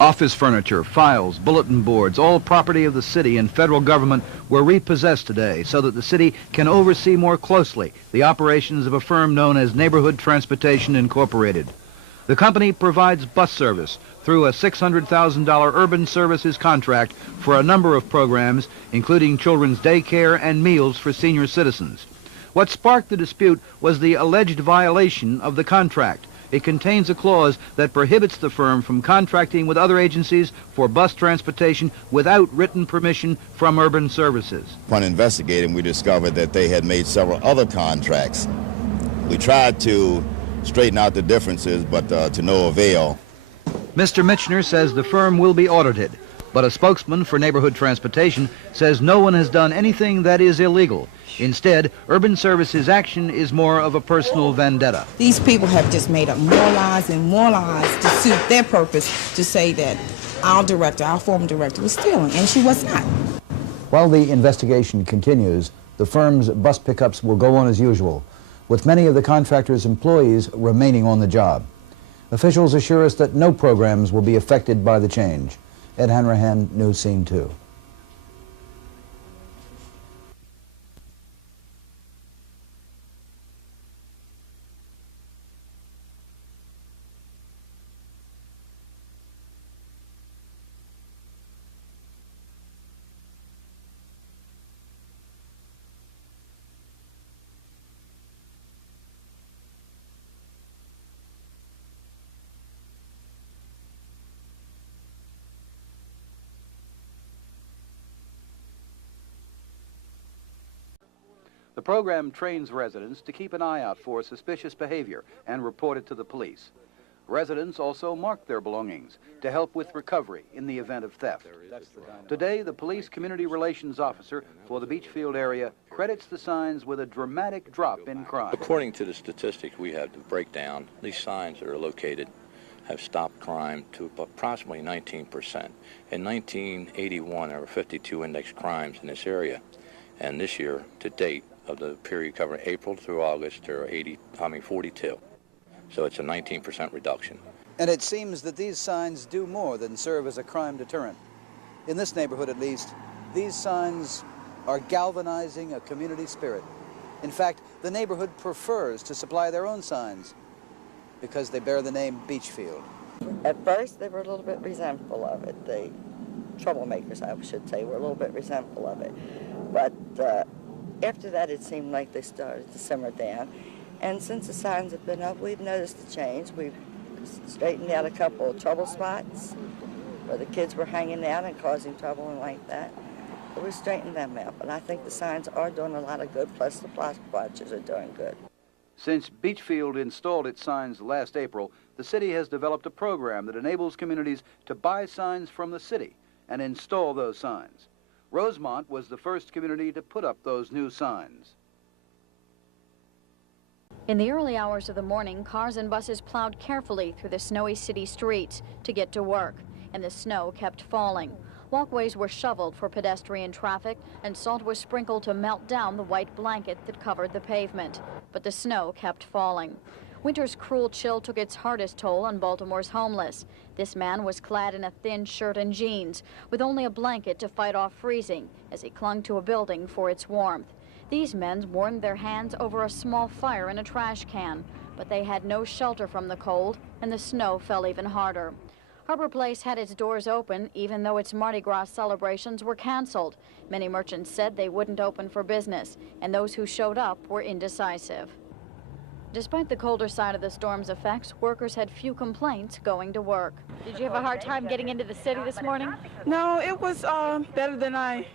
Office furniture, files, bulletin boards, all property of the city and federal government were repossessed today so that the city can oversee more closely the operations of a firm known as Neighborhood Transportation Incorporated. The company provides bus service through a $600,000 urban services contract for a number of programs, including children's daycare and meals for senior citizens. What sparked the dispute was the alleged violation of the contract. It contains a clause that prohibits the firm from contracting with other agencies for bus transportation without written permission from Urban Services. Upon investigating, we discovered that they had made several other contracts. We tried to straighten out the differences, but to no avail. Mr. Michener says the firm will be audited, but a spokesman for Neighborhood Transportation says no one has done anything that is illegal. Instead, Urban Services' action is more of a personal vendetta. These people have just made up more lies and more lies to suit their purpose, to say that our director, our former director, was stealing, and she was not. While the investigation continues, the firm's bus pickups will go on as usual, with many of the contractor's employees remaining on the job. Officials assure us that no programs will be affected by the change. Ed Hanrahan, News Scene 2. The program trains residents to keep an eye out for suspicious behavior and report it to the police. Residents also mark their belongings to help with recovery in the event of theft. Today, the police community relations officer for the Beachfield area credits the signs with a dramatic drop in crime. According to the statistics we have to break down, these signs that are located have stopped crime to approximately 19%. In 1981, there were 52 index crimes in this area, and this year, to date, of the period covering April through August, there are 42. So it's a 19% reduction. And it seems that these signs do more than serve as a crime deterrent. In this neighborhood, at least, these signs are galvanizing a community spirit. In fact, the neighborhood prefers to supply their own signs because they bear the name Beachfield. At first, they were a little bit resentful of it. The troublemakers, I should say, were a little bit resentful of it. But after that, it seemed like they started to simmer down. And since the signs have been up, we've noticed the change. We've straightened out a couple of trouble spots where the kids were hanging out and causing trouble and like that. But we straightened them out. But I think the signs are doing a lot of good, plus the block watchers are doing good. Since Beachfield installed its signs last April, the city has developed a program that enables communities to buy signs from the city and install those signs. Rosemont was the first community to put up those new signs. In the early hours of the morning, cars and buses plowed carefully through the snowy city streets to get to work, and the snow kept falling. Walkways were shoveled for pedestrian traffic, and salt was sprinkled to melt down the white blanket that covered the pavement. But the snow kept falling. Winter's cruel chill took its hardest toll on Baltimore's homeless. This man was clad in a thin shirt and jeans, with only a blanket to fight off freezing as he clung to a building for its warmth. These men warmed their hands over a small fire in a trash can, but they had no shelter from the cold, and the snow fell even harder. Harbor Place had its doors open, even though its Mardi Gras celebrations were canceled. Many merchants said they wouldn't open for business, and those who showed up were indecisive. Despite the colder side of the storm's effects, workers had few complaints going to work. Did you have a hard time getting into the city this morning? No, it was better than I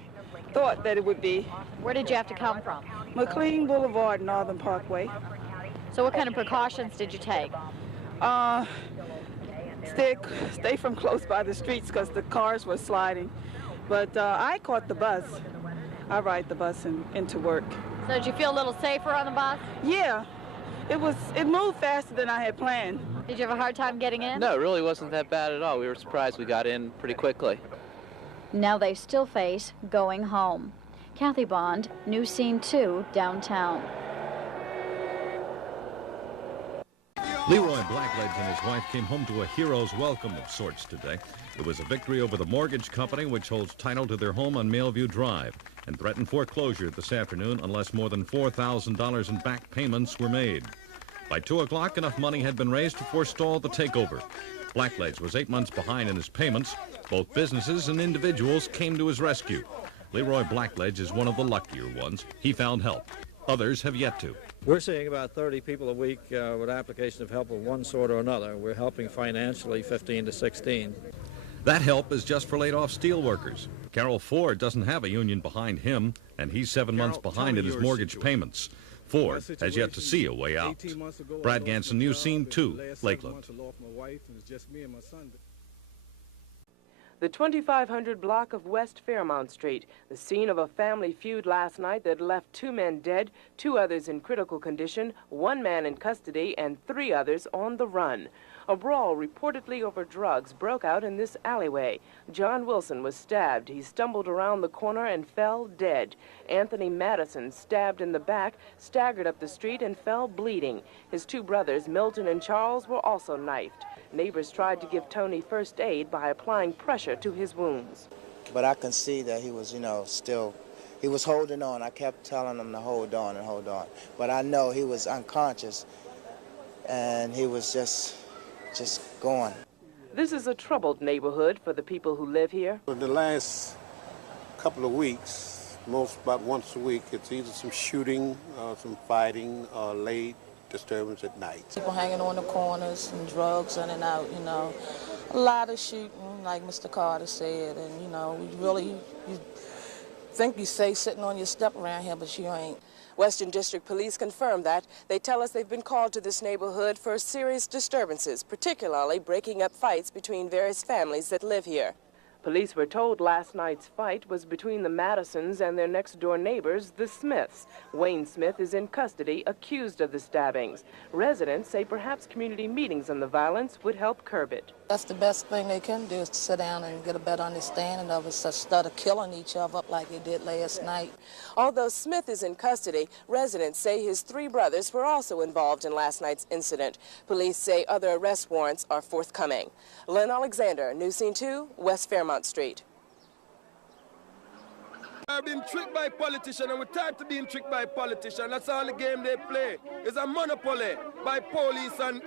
thought that it would be. Where did you have to come from? McLean Boulevard, Northern Parkway. So what kind of precautions did you take? Stay from close by the streets because the cars were sliding. But I caught the bus. I ride the bus into work. So did you feel a little safer on the bus? Yeah. It moved faster than I had planned. Did you have a hard time getting in? No, it really wasn't that bad at all. We were surprised we got in pretty quickly. Now they still face going home. Kathy Bond, News Scene 2, downtown. Leroy Blackledge and his wife came home to a hero's welcome of sorts today. It was a victory over the mortgage company which holds title to their home on Mailview Drive and threatened foreclosure this afternoon unless more than $4,000 in back payments were made. By 2 o'clock, enough money had been raised to forestall the takeover. Blackledge was 8 months behind in his payments. Both businesses and individuals came to his rescue. Leroy Blackledge is one of the luckier ones. He found help. Others have yet to. We're seeing about 30 people a week with applications of help of one sort or another. We're helping financially 15 to 16. That help is just for laid-off steel workers. Carol Ford doesn't have a union behind him, and he's 7 months behind in his mortgage payments. Ford has yet to see a way out. Brad Ganson, News Scene 2, Lakeland. The 2500 block of West Fairmount Street, the scene of a family feud last night that left 2 men dead, 2 others in critical condition, 1 man in custody, and 3 others on the run. A brawl reportedly over drugs broke out in this alleyway. John Wilson was stabbed. He stumbled around the corner and fell dead. Anthony Madison, stabbed in the back, staggered up the street and fell bleeding. His 2 brothers, Milton and Charles, were also knifed. Neighbors tried to give Tony first aid by applying pressure to his wounds. But I can see that he was, he was holding on. I kept telling him to hold on and hold on. But I know he was unconscious, and he was just gone. This is a troubled neighborhood for the people who live here. For the last couple of weeks, about once a week, it's either some shooting, some fighting, late disturbance at night. People hanging on the corners and drugs in and out, a lot of shooting, like Mr. Carter said, and you think you're safe sitting on your step around here, but you ain't. Western District Police confirm that. They tell us they've been called to this neighborhood for serious disturbances, particularly breaking up fights between various families that live here. Police were told last night's fight was between the Madisons and their next-door neighbors, the Smiths. Wayne Smith is in custody, accused of the stabbings. Residents say perhaps community meetings on the violence would help curb it. That's the best thing they can do, is to sit down and get a better understanding of it instead of killing each other up like they did last night. Although Smith is in custody, residents say his 3 brothers were also involved in last night's incident. Police say other arrest warrants are forthcoming. Lynn Alexander, News Scene 2, West Fairmount Street. I've been tricked by politicians, and we're tired of being tricked by politicians. That's all the game they play. It's a monopoly by police and...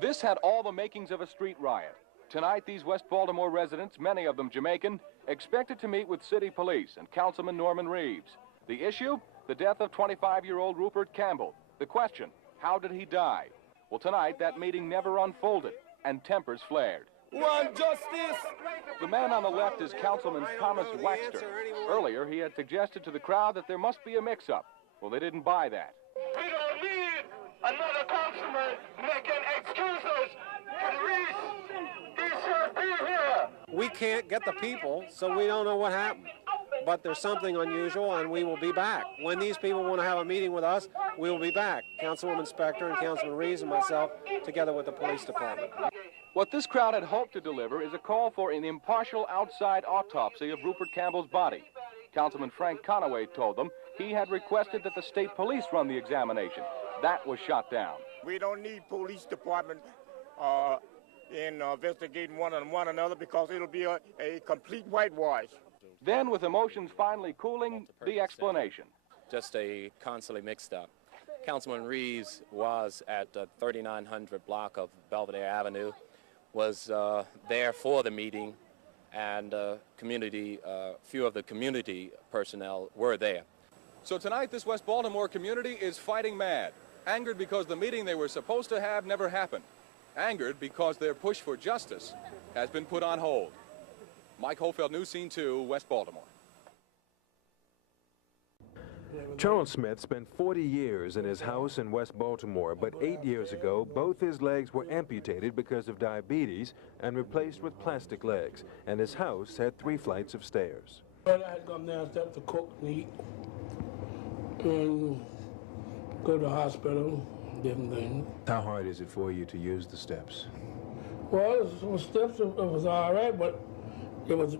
This had all the makings of a street riot. Tonight, these West Baltimore residents, many of them Jamaican, expected to meet with city police and Councilman Norman Reeves. The issue? The death of 25-year-old Rupert Campbell. The question, how did he die? Well, tonight, that meeting never unfolded, and tempers flared. One justice! The man on the left is Councilman Thomas Waxter. Earlier, he had suggested to the crowd that there must be a mix-up. Well, they didn't buy that. We don't need another councilman making excuses. He should be here. We can't get the people, so we don't know what happened. But there's something unusual, and we will be back. When these people want to have a meeting with us, we will be back. Councilwoman Spector and Councilman Reeves and myself, together with the police department. What this crowd had hoped to deliver is a call for an impartial outside autopsy of Rupert Campbell's body. Councilman Frank Conaway told them he had requested that the state police run the examination. That was shot down. We don't need police department in investigating one another because it'll be a complete whitewash. Then, with emotions finally cooling, the explanation. Just a constantly mixed up. Councilman Reeves was at the 3900 block of Belvedere Avenue, was there for the meeting, and few of the community personnel were there. So tonight, this West Baltimore community is fighting mad, angered because the meeting they were supposed to have never happened, angered because their push for justice has been put on hold. Mike Hofeld, News Scene 2, West Baltimore. Charles Smith spent 40 years in his house in West Baltimore, but 8 years ago, both his legs were amputated because of diabetes and replaced with plastic legs, and his house had 3 flights of stairs. I had to come downstairs to cook and eat and go to the hospital, different things. How hard is it for you to use the steps? Well, some steps, it was all right, but there was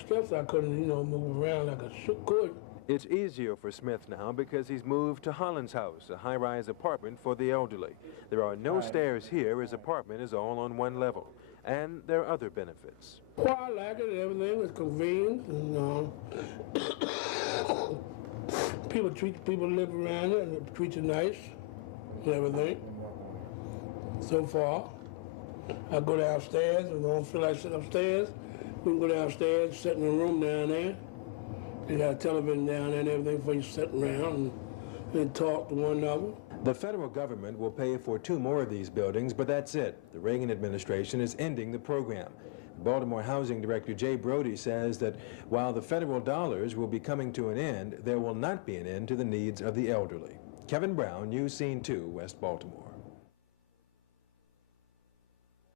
steps I couldn't, move around like I could. It's easier for Smith now because he's moved to Holland's House, a high-rise apartment for the elderly. There are no stairs here. His apartment is all on one level. And there are other benefits. Well, I like it. Everything was convenient. And, people live around it and treat you nice and everything. So far, I go downstairs and I don't feel like sitting upstairs. We can go downstairs, sit in a room down there. You got a television down there and everything for you to sit around and talk to one another. The federal government will pay for 2 more of these buildings, but that's it. The Reagan administration is ending the program. Baltimore Housing Director Jay Brody says that while the federal dollars will be coming to an end, there will not be an end to the needs of the elderly. Kevin Brown, News Scene 2, West Baltimore.